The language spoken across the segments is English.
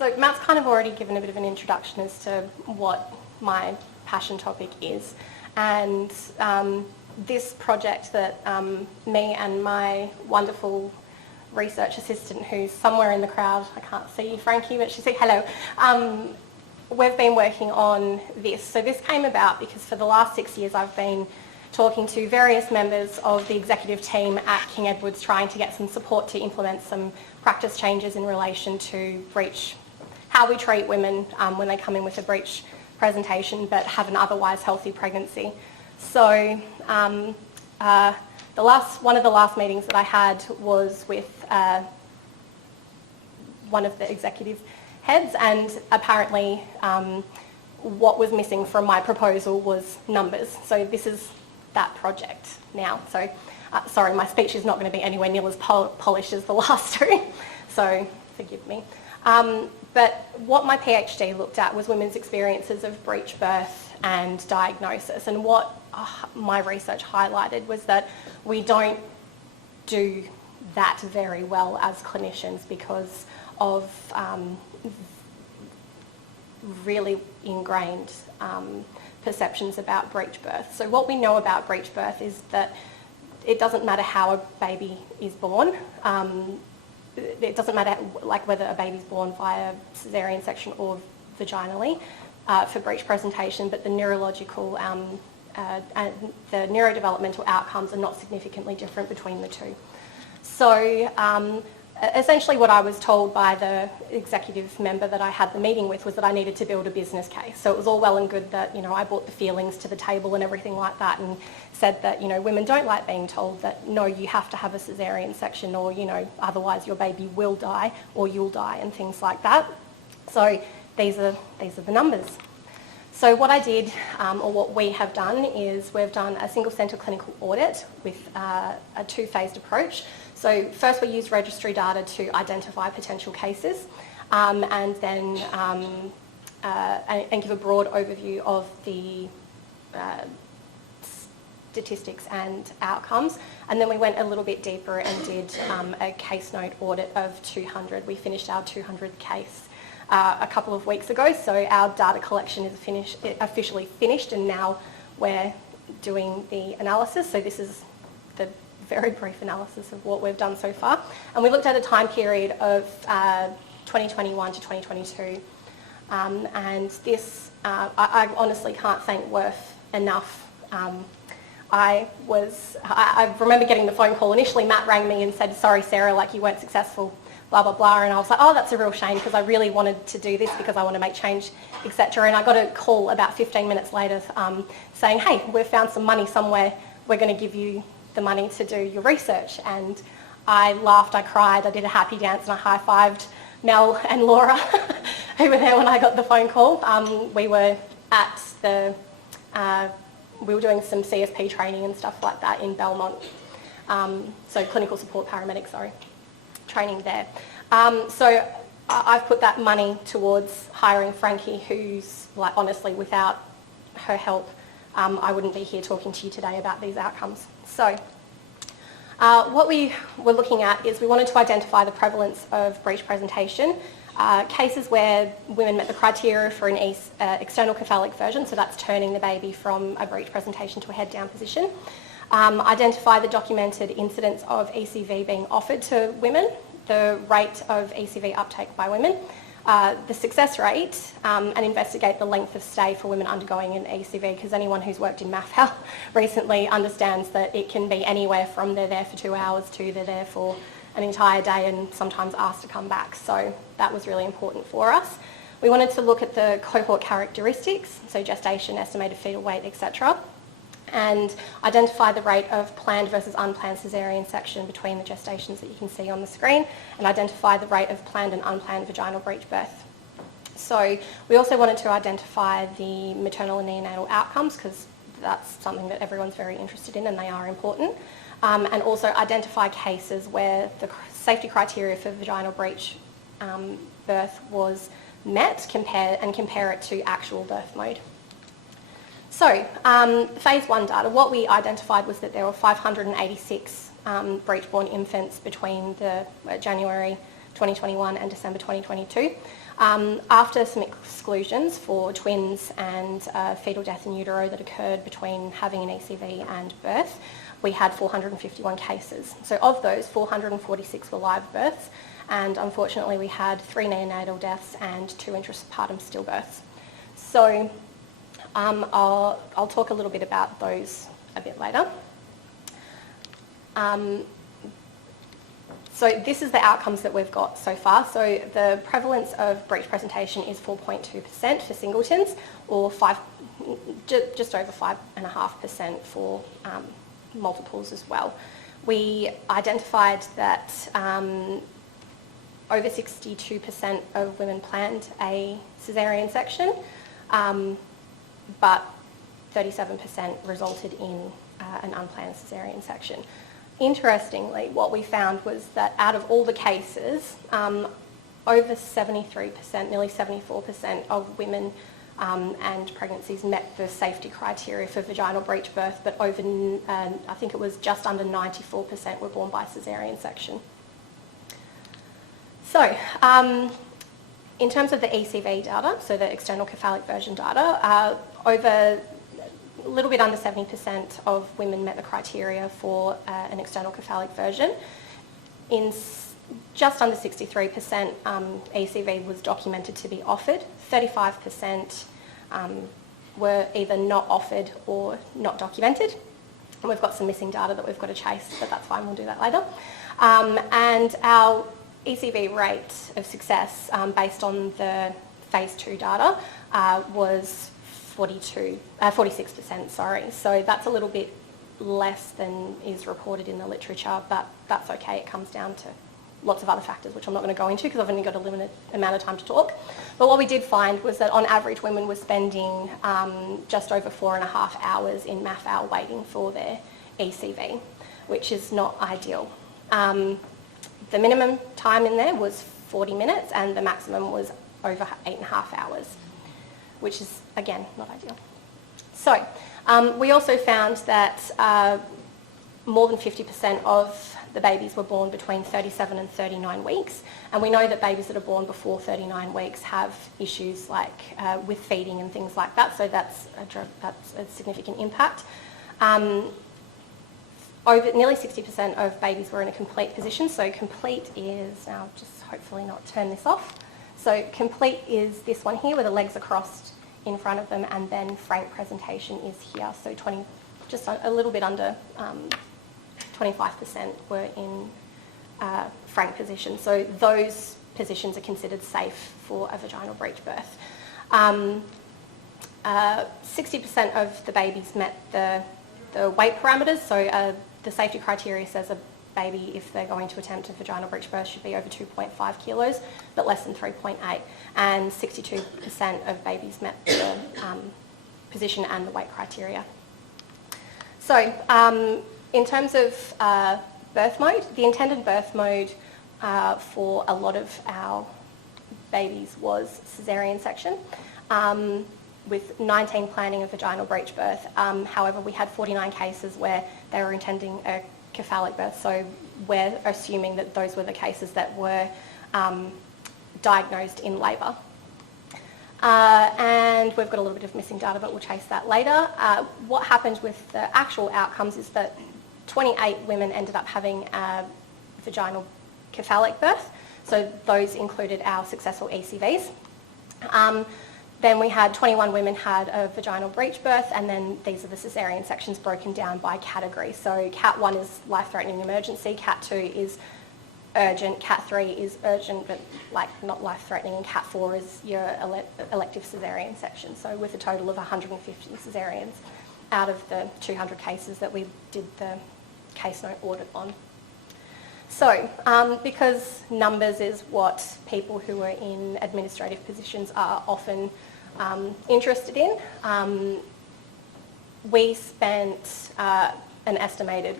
So Matt's kind of already given a bit of an introduction as to what my passion topic is, and this project that me and my wonderful research assistant, who's somewhere in the crowd, I can't see you, Frankie, but she said hello, we've been working on this. So this came about because for the last 6 years I've been talking to various members of the executive team at King Edward's, trying to get some support to implement some practice changes in relation to breech, how we treat women when they come in with a breech presentation but have an otherwise healthy pregnancy. So one of the last meetings that I had was with one of the executive heads, and apparently what was missing from my proposal was numbers. So this is that project now. So sorry, my speech is not going to be anywhere near as polished as the last two, so forgive me. But what my PhD looked at was women's experiences of breech birth and diagnosis, and what my research highlighted was that we don't do that very well as clinicians because of really ingrained perceptions about breech birth. So what we know about breech birth is that it doesn't matter how a baby is born. It doesn't matter like whether a baby's born via caesarean section or vaginally for breech presentation, but the neurological and the neurodevelopmental outcomes are not significantly different between the two. So essentially what I was told by the executive member that I had the meeting with was that I needed to build a business case. So it was all well and good that, you know, I brought the feelings to the table and everything like that, and said that, you know, women don't like being told that, no, you have to have a caesarean section, or, you know, otherwise your baby will die or you'll die, and things like that. So these are the numbers. So what I did, or what we have done, is we've done a single centre clinical audit with a two-phased approach. So first we used registry data to identify potential cases, and then and give a broad overview of the statistics and outcomes. And then we went a little bit deeper and did a case note audit of 200. We finished our 200 case a couple of weeks ago, so our data collection is officially finished, and now we're doing the analysis. So this is the very brief analysis of what we've done so far. And we looked at a time period of 2021 to 2022. And this, I honestly can't thank Worth enough. I remember getting the phone call. Initially, Matt rang me and said, sorry, Sarah, like you weren't successful, blah, blah, blah. And I was like, oh, that's a real shame, because I really wanted to do this because I want to make change, etc. And I got a call about 15 minutes later saying, hey, we've found some money somewhere. We're going to give you the money to do your research. And I laughed, I cried, I did a happy dance, and I high-fived Mel and Laura who were there when I got the phone call. We were at the, we were doing some CSP training and stuff like that in Belmont. So clinical support paramedic, sorry, training there. So I've put that money towards hiring Frankie, who's, like, honestly, without her help, I wouldn't be here talking to you today about these outcomes. So what we were looking at is we wanted to identify the prevalence of breech presentation, cases where women met the criteria for an external cephalic version, so that's turning the baby from a breech presentation to a head down position. Identify the documented incidence of ECV being offered to women, the rate of ECV uptake by women, the success rate, and investigate the length of stay for women undergoing an ECV, because anyone who's worked in MAFHAL recently understands that it can be anywhere from they're there for 2 hours to they're there for an entire day and sometimes asked to come back. So that was really important for us. We wanted to look at the cohort characteristics, so gestation, estimated fetal weight, etc., and identify the rate of planned versus unplanned caesarean section between the gestations that you can see on the screen, and identify the rate of planned and unplanned vaginal breech birth. So we also wanted to identify the maternal and neonatal outcomes, because that's something that everyone's very interested in and they are important, and also identify cases where the safety criteria for vaginal breech birth was met, compare it to actual birth mode. So, phase 1 data, what we identified was that there were 586 breech-born infants between the January 2021 and December 2022. After some exclusions for twins and fetal death in utero that occurred between having an ECV and birth, we had 451 cases. So of those, 446 were live births, and unfortunately we had 3 neonatal deaths and 2 intrapartum stillbirths. So I'll talk a little bit about those a bit later. So this is the outcomes that we've got so far. So the prevalence of breech presentation is 4.2% for singletons, or just over 5.5% for multiples as well. We identified that over 62% of women planned a caesarean section, but 37% resulted in an unplanned caesarean section. Interestingly, what we found was that out of all the cases, over 73%, nearly 74% of women and pregnancies met the safety criteria for vaginal breech birth, but over, I think it was just under 94% were born by caesarean section. So, in terms of the ECV data, so the external cephalic version data, over a little bit under 70% of women met the criteria for an external cephalic version. In just under 63%, ECV was documented to be offered. 35% were either not offered or not documented. And we've got some missing data that we've got to chase, but that's fine, we'll do that later. And our ECV rate of success based on the phase 2 data was 46%, sorry. So that's a little bit less than is reported in the literature, but that's okay. It comes down to lots of other factors, which I'm not going to go into because I've only got a limited amount of time to talk. But what we did find was that on average women were spending just over 4.5 hours in MAFAL waiting for their ECV, which is not ideal. The minimum time in there was 40 minutes and the maximum was over 8.5 hours, which is, again, not ideal. So we also found that more than 50% of the babies were born between 37 and 39 weeks. And we know that babies that are born before 39 weeks have issues like with feeding and things like that, so that's a significant impact. Over nearly 60% of babies were in a complete position. So complete is, I'll just hopefully not turn this off. So complete is this one here where the legs are crossed in front of them, and then frank presentation is here. So just a little bit under 25% were in frank position. So those positions are considered safe for a vaginal breech birth. 60% of the babies met the weight parameters. So the safety criteria says a baby, if they're going to attempt a vaginal breech birth, should be over 2.5 kilos, but less than 3.8. And 62% of babies met the position and the weight criteria. So in terms of birth mode, the intended birth mode for a lot of our babies was caesarean section, with 19 planning a vaginal breech birth. However, we had 49 cases where they were intending a cephalic birth, so we're assuming that those were the cases that were diagnosed in labour. And we've got a little bit of missing data, but we'll chase that later. What happened with the actual outcomes is that 28 women ended up having a vaginal cephalic birth, so those included our successful ECVs. Then we had 21 women had a vaginal breech birth, and then these are the caesarean sections broken down by category. So Cat 1 is life-threatening emergency, Cat 2 is urgent, Cat 3 is urgent but not life-threatening, and Cat 4 is your elective caesarean section. So with a total of 150 caesareans out of the 200 cases that we did the case note audit on. So because numbers is what people who are in administrative positions are often interested in, we spent an estimated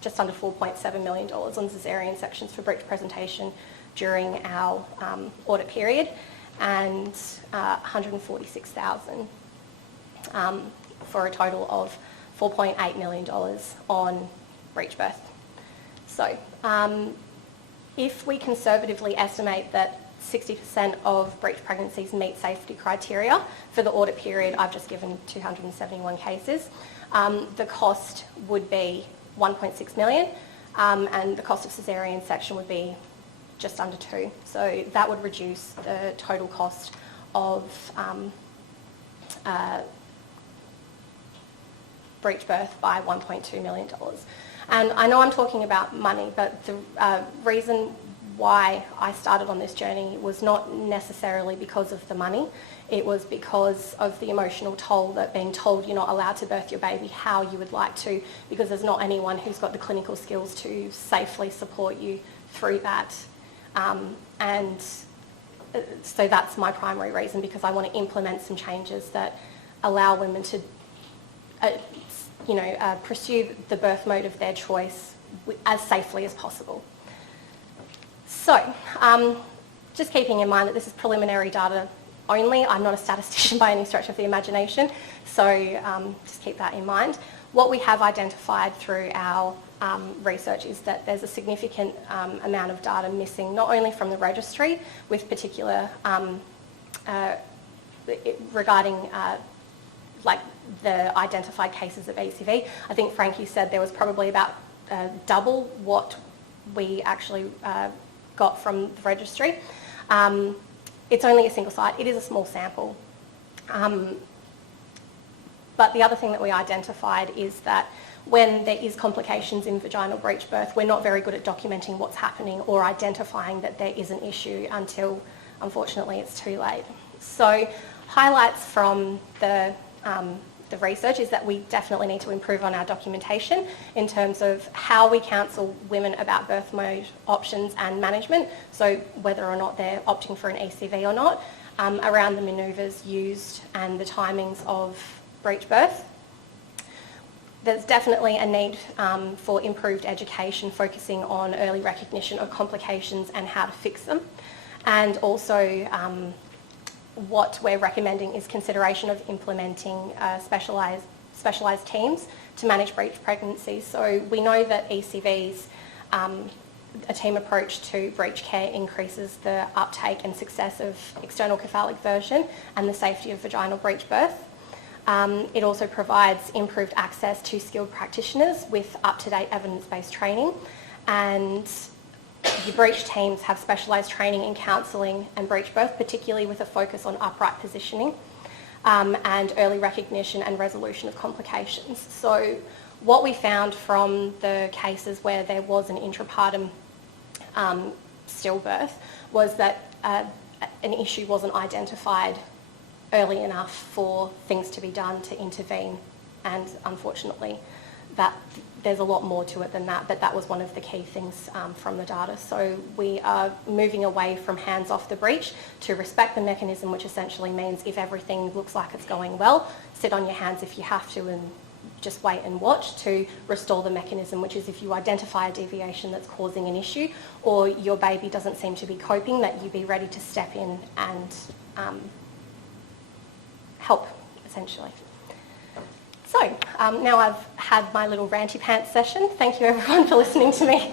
just under $4.7 million on caesarean sections for breech presentation during our audit period, and $146,000 for a total of $4.8 million on breech birth. So if we conservatively estimate that 60% of breech pregnancies meet safety criteria for the audit period, I've just given 271 cases, the cost would be 1.6 million, and the cost of caesarean section would be just under 2. So that would reduce the total cost of breech birth by $1.2 million. And I know I'm talking about money, but the reason why I started on this journey was not necessarily because of the money. It was because of the emotional toll that being told you're not allowed to birth your baby how you would like to, because there's not anyone who's got the clinical skills to safely support you through that. And so that's my primary reason, because I want to implement some changes that allow women to pursue the birth mode of their choice as safely as possible. So, just keeping in mind that this is preliminary data only. I'm not a statistician by any stretch of the imagination, so just keep that in mind. What we have identified through our research is that there's a significant amount of data missing, not only from the registry, with particular regarding like the identified cases of ECV. I think Frankie said there was probably about double what we actually got from the registry. It's only a single site. It is a small sample. But the other thing that we identified is that when there is complications in vaginal breech birth, we're not very good at documenting what's happening or identifying that there is an issue until, unfortunately, it's too late. So highlights from the research is that we definitely need to improve on our documentation in terms of how we counsel women about birth mode options and management, so whether or not they're opting for an ECV or not, around the manoeuvres used and the timings of breech birth. There's definitely a need for improved education focusing on early recognition of complications and how to fix them, and also what we're recommending is consideration of implementing specialised teams to manage breech pregnancies. So we know that ECVs, a team approach to breech care increases the uptake and success of external cephalic version and the safety of vaginal breech birth. It also provides improved access to skilled practitioners with up-to-date evidence-based training, and the breech teams have specialised training in counselling and breech birth, particularly with a focus on upright positioning and early recognition and resolution of complications. So what we found from the cases where there was an intrapartum stillbirth was that an issue wasn't identified early enough for things to be done to intervene, and unfortunately that there's a lot more to it than that, but that was one of the key things from the data. So we are moving away from hands off the breech to respect the mechanism, which essentially means if everything looks like it's going well, sit on your hands if you have to and just wait and watch, to restore the mechanism, which is if you identify a deviation that's causing an issue or your baby doesn't seem to be coping, that you be ready to step in and help, essentially. So now I've had my little ranty pants session. Thank you everyone for listening to me.